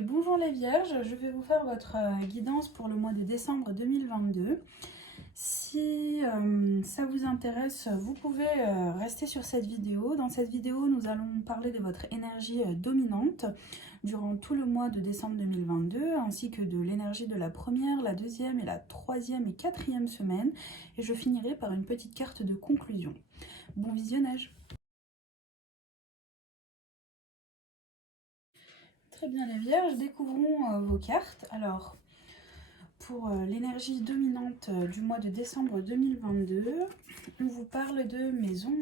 Et bonjour les vierges, je vais vous faire votre guidance pour le mois de décembre 2022. Si ça vous intéresse, vous pouvez rester sur cette vidéo. Dans cette vidéo, nous allons parler de votre énergie dominante durant tout le mois de décembre 2022, ainsi que de l'énergie de la première, la deuxième et la troisième et quatrième semaine. Et je finirai par une petite carte de conclusion. Bon visionnage! Très bien les vierges, découvrons vos cartes. Alors, pour l'énergie dominante du mois de décembre 2022, on vous parle de maison,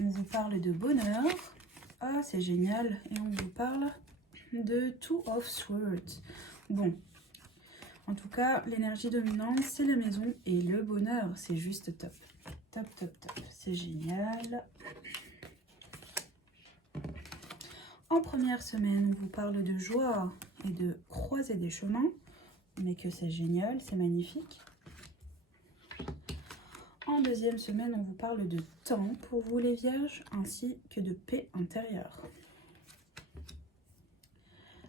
on vous parle de bonheur, ah c'est génial, et on vous parle de Two of Swords. Bon, en tout cas, l'énergie dominante, c'est la maison, et le bonheur, c'est juste top. Top, top, top, c'est génial. En première semaine, on vous parle de joie et de croiser des chemins, mais que c'est génial, c'est magnifique. En deuxième semaine, on vous parle de temps pour vous les vierges, ainsi que de paix intérieure.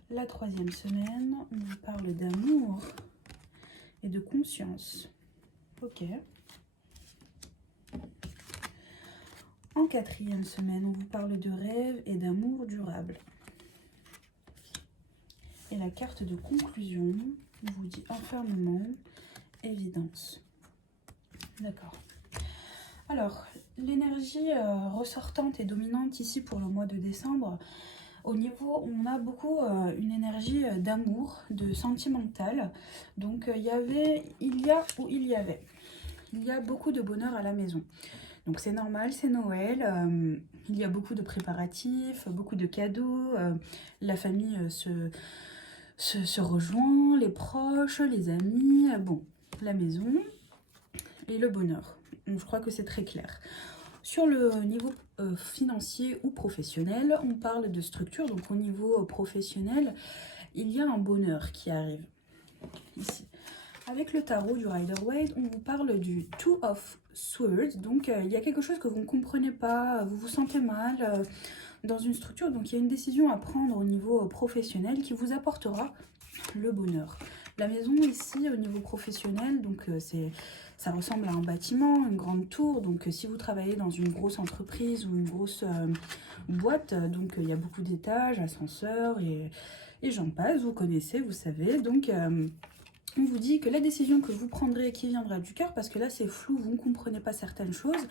La troisième semaine, on vous parle d'amour et de conscience. Ok. En quatrième semaine, on vous parle de rêve et d'amour durable. Et la carte de conclusion vous dit enfermement, évidence. D'accord. Alors, l'énergie ressortante et dominante ici pour le mois de décembre, au niveau, on a beaucoup une énergie d'amour, de sentimental. Donc, il y a beaucoup de bonheur à la maison. Donc, c'est normal, c'est Noël. Il y a beaucoup de préparatifs, beaucoup de cadeaux. La famille se rejoint, les proches, les amis. Bon, la maison et le bonheur. Donc, je crois que c'est très clair. Sur le niveau financier ou professionnel, on parle de structure. Donc au niveau professionnel, il y a un bonheur qui arrive ici. Avec le tarot du Rider-Waite, on vous parle du Two of Swords. Donc il y a quelque chose que vous ne comprenez pas, vous vous sentez mal dans une structure. Donc il y a une décision à prendre au niveau professionnel qui vous apportera le bonheur. La maison ici au niveau professionnel, donc ça ressemble à un bâtiment, une grande tour. Donc si vous travaillez dans une grosse entreprise ou une grosse boîte, donc il y a beaucoup d'étages, ascenseurs et j'en passe, vous connaissez, vous savez. Donc on vous dit que la décision que vous prendrez qui viendra du cœur, parce que là c'est flou, vous ne comprenez pas certaines choses,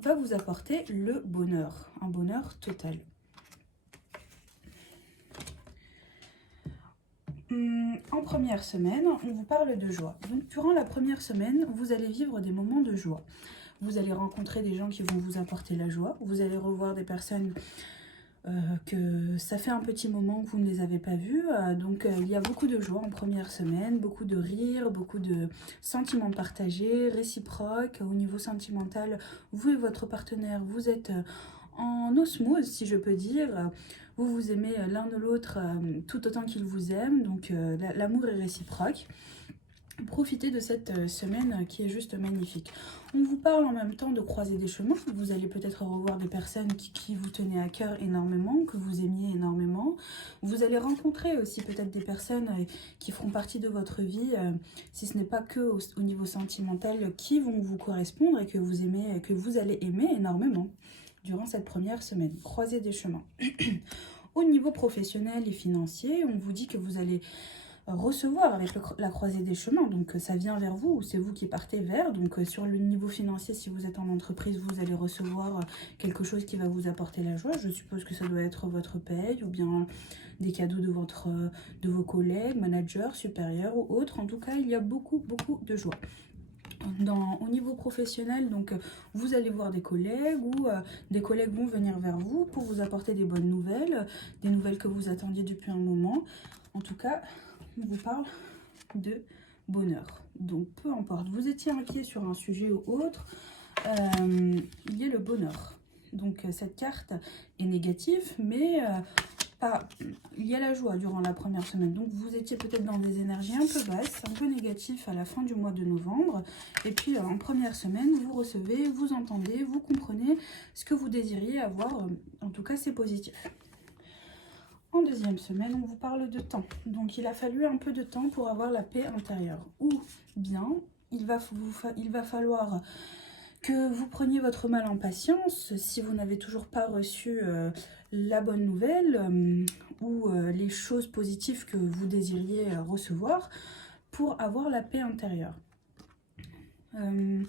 va vous apporter le bonheur, un bonheur total. En première semaine, on vous parle de joie. Donc durant la première semaine, vous allez vivre des moments de joie. Vous allez rencontrer des gens qui vont vous apporter la joie. Vous allez revoir des personnes que ça fait un petit moment que vous ne les avez pas vues. Donc il y a beaucoup de joie en première semaine, beaucoup de rire, beaucoup de sentiments partagés, réciproques. Au niveau sentimental, vous et votre partenaire, vous êtes en osmose, si je peux dire. Vous vous aimez l'un de l'autre tout autant qu'il vous aime, donc l'amour est réciproque. Profitez de cette semaine qui est juste magnifique. On vous parle en même temps de croiser des chemins. Vous allez peut-être revoir des personnes qui vous tenaient à cœur énormément, que vous aimiez énormément. Vous allez rencontrer aussi peut-être des personnes qui feront partie de votre vie, si ce n'est pas que au niveau sentimental, qui vont vous correspondre et que vous aimez, que vous allez aimer énormément durant cette première semaine. Croiser des chemins. Au niveau professionnel et financier, on vous dit que vous allez recevoir avec la croisée des chemins, donc ça vient vers vous ou c'est vous qui partez vers. Donc sur le niveau financier, si vous êtes en entreprise, vous allez recevoir quelque chose qui va vous apporter la joie. Je suppose que ça doit être votre paye ou bien des cadeaux de vos collègues, managers, supérieurs ou autres. En tout cas, il y a beaucoup de joie. Au niveau professionnel, donc vous allez voir des collègues ou des collègues vont venir vers vous pour vous apporter des bonnes nouvelles, des nouvelles que vous attendiez depuis un moment. En tout cas, on vous parle de bonheur. Donc peu importe, vous étiez inquiet sur un sujet ou autre, il y a le bonheur. Donc cette carte est négative, mais il y a la joie durant la première semaine. Donc vous étiez peut-être dans des énergies un peu basses, un peu négatives à la fin du mois de novembre. Et puis en première semaine, vous recevez, vous entendez, vous comprenez ce que vous désiriez avoir. En tout cas, c'est positif. En deuxième semaine, on vous parle de temps. Donc il a fallu un peu de temps pour avoir la paix intérieure. Ou bien, il va falloir que vous preniez votre mal en patience si vous n'avez toujours pas reçu la bonne nouvelle ou les choses positives que vous désiriez recevoir pour avoir la paix intérieure. On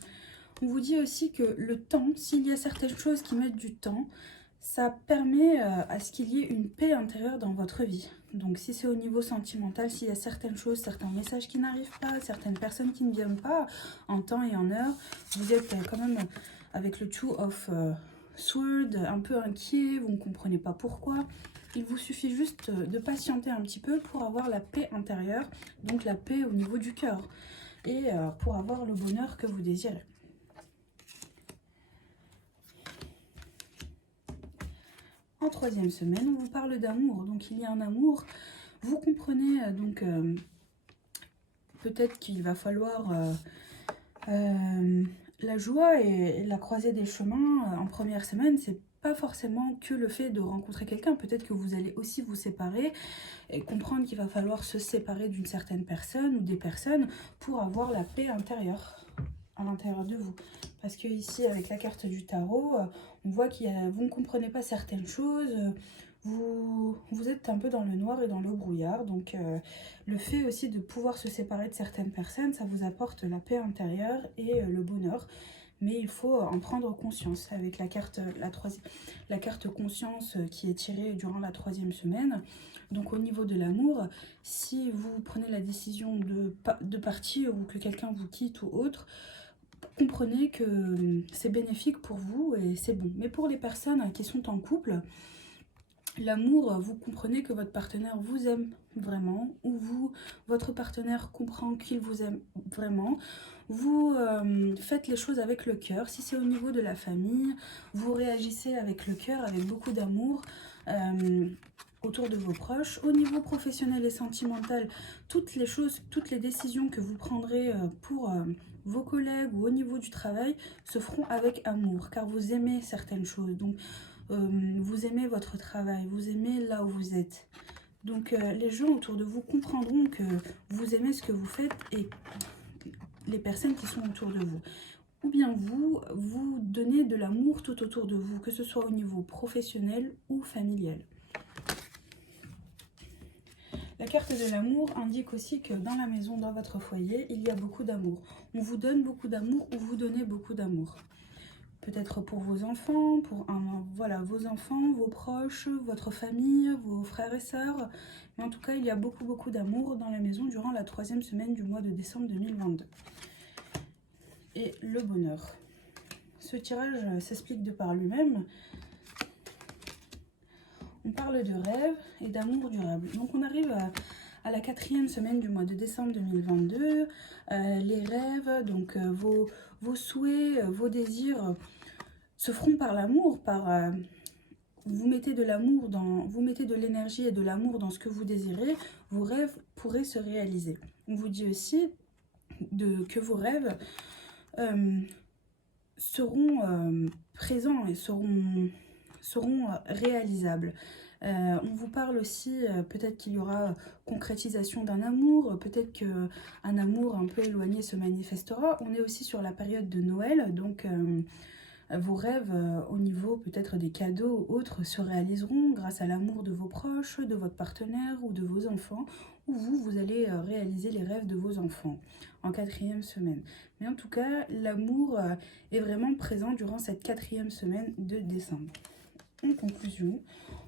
vous dit aussi que le temps, s'il y a certaines choses qui mettent du temps, ça permet à ce qu'il y ait une paix intérieure dans votre vie. Donc si c'est au niveau sentimental, s'il y a certaines choses, certains messages qui n'arrivent pas, certaines personnes qui ne viennent pas en temps et en heure, vous êtes quand même avec le Two of Swords un peu inquiet, vous ne comprenez pas pourquoi. Il vous suffit juste de patienter un petit peu pour avoir la paix intérieure, donc la paix au niveau du cœur, et pour avoir le bonheur que vous désirez. En troisième semaine, on vous parle d'amour. Donc il y a un amour. Vous comprenez donc peut-être qu'il va falloir la joie et la croisée des chemins en première semaine. C'est pas forcément que le fait de rencontrer quelqu'un. Peut-être que vous allez aussi vous séparer et comprendre qu'il va falloir se séparer d'une certaine personne ou des personnes pour avoir la paix intérieure à l'intérieur de vous. Parce que ici, avec la carte du tarot, on voit que vous ne comprenez pas certaines choses, vous êtes un peu dans le noir et dans le brouillard. Donc le fait aussi de pouvoir se séparer de certaines personnes, ça vous apporte la paix intérieure et le bonheur. Mais il faut en prendre conscience avec la carte conscience qui est tirée durant la troisième semaine. Donc au niveau de l'amour, si vous prenez la décision de partir ou que quelqu'un vous quitte ou autre, comprenez que c'est bénéfique pour vous et c'est bon. Mais pour les personnes qui sont en couple, l'amour, vous comprenez que votre partenaire vous aime vraiment, ou votre partenaire comprend qu'il vous aime vraiment. Vous faites les choses avec le cœur. Si c'est au niveau de la famille, vous réagissez avec le cœur, avec beaucoup d'amour autour de vos proches. Au niveau professionnel et sentimental, toutes les décisions que vous prendrez pour vos collègues ou au niveau du travail se feront avec amour, car vous aimez certaines choses. Donc, vous aimez votre travail, vous aimez là où vous êtes. Donc les gens autour de vous comprendront que vous aimez ce que vous faites et les personnes qui sont autour de vous. Ou bien vous donnez de l'amour tout autour de vous, que ce soit au niveau professionnel ou familial. La carte de l'amour indique aussi que dans la maison, dans votre foyer, il y a beaucoup d'amour. On vous donne beaucoup d'amour ou vous donnez beaucoup d'amour. Peut-être pour vos enfants, voilà, vos enfants, vos proches, votre famille, vos frères et sœurs. Mais en tout cas, il y a beaucoup d'amour dans la maison durant la troisième semaine du mois de décembre 2022. Et le bonheur. Ce tirage s'explique de par lui-même. On parle de rêve et d'amour durable. Donc on arrive à la quatrième semaine du mois de décembre 2022. Les rêves, donc vos souhaits, vos désirs se feront par l'amour, vous mettez de l'amour vous mettez de l'énergie et de l'amour dans ce que vous désirez, vos rêves pourraient se réaliser. On vous dit aussi que vos rêves seront présents et seront réalisables. On vous parle aussi, peut-être qu'il y aura concrétisation d'un amour, peut-être qu'un amour un peu éloigné se manifestera. On est aussi sur la période de Noël, donc vos rêves au niveau peut-être des cadeaux ou autres se réaliseront grâce à l'amour de vos proches, de votre partenaire ou de vos enfants, ou vous allez réaliser les rêves de vos enfants en quatrième semaine. Mais en tout cas, l'amour est vraiment présent durant cette quatrième semaine de décembre. En conclusion,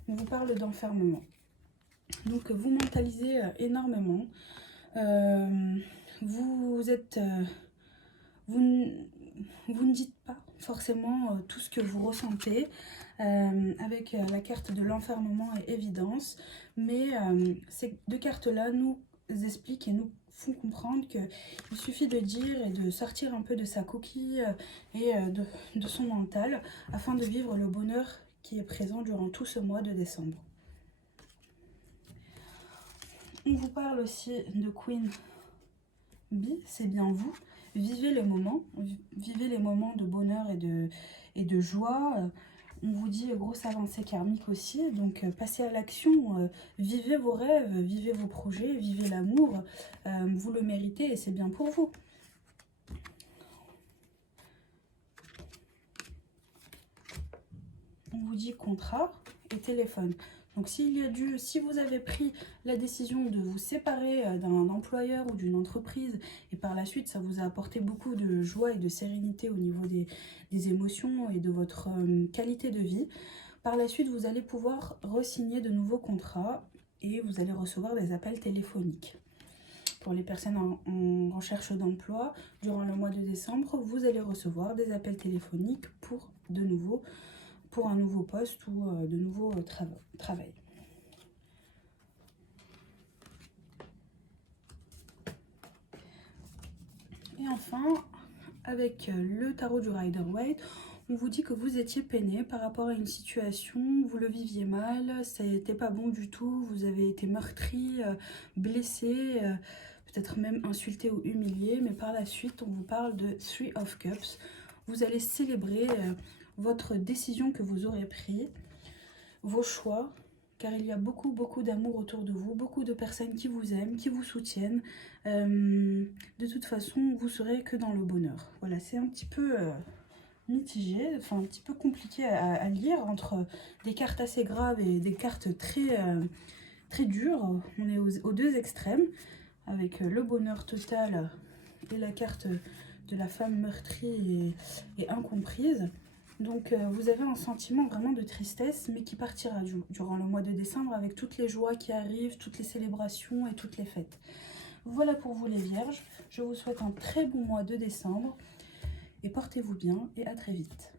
on vous parle d'enfermement. Donc vous mentalisez énormément. Vous ne dites pas forcément tout ce que vous ressentez avec la carte de l'enfermement et évidence, mais ces deux cartes-là nous expliquent et nous font comprendre qu'il suffit de dire et de sortir un peu de sa coquille et de son mental afin de vivre le bonheur qui est présent durant tout ce mois de décembre. On vous parle aussi de Queen Bee, c'est bien vous. Vivez les moments de bonheur et de joie. On vous dit grosse avancée karmique aussi, donc passez à l'action, vivez vos rêves, vivez vos projets, vivez l'amour, vous le méritez et c'est bien pour vous. On vous dit contrat et téléphone. Donc si vous avez pris la décision de vous séparer d'un employeur ou d'une entreprise et par la suite ça vous a apporté beaucoup de joie et de sérénité au niveau des émotions et de votre qualité de vie, par la suite vous allez pouvoir re-signer de nouveaux contrats et vous allez recevoir des appels téléphoniques. Pour les personnes en recherche d'emploi, durant le mois de décembre, vous allez recevoir des appels téléphoniques pour un nouveau poste ou de nouveaux travail. Et enfin, avec le tarot du Rider-Waite, on vous dit que vous étiez peiné par rapport à une situation, vous le viviez mal, ça n'était pas bon du tout, vous avez été meurtri, blessé, peut-être même insulté ou humilié, mais par la suite, on vous parle de Three of Cups. Vous allez célébrer votre décision que vous aurez prise, vos choix, car il y a beaucoup d'amour autour de vous, beaucoup de personnes qui vous aiment, qui vous soutiennent. De toute façon, vous serez que dans le bonheur. Voilà, c'est un petit peu mitigé, enfin un petit peu compliqué à lire, entre des cartes assez graves et des cartes très dures. On est aux deux extrêmes, avec le bonheur total et la carte de la femme meurtrie et incomprise. Donc vous avez un sentiment vraiment de tristesse, mais qui partira durant le mois de décembre avec toutes les joies qui arrivent, toutes les célébrations et toutes les fêtes. Voilà pour vous les vierges, je vous souhaite un très bon mois de décembre et portez-vous bien et à très vite.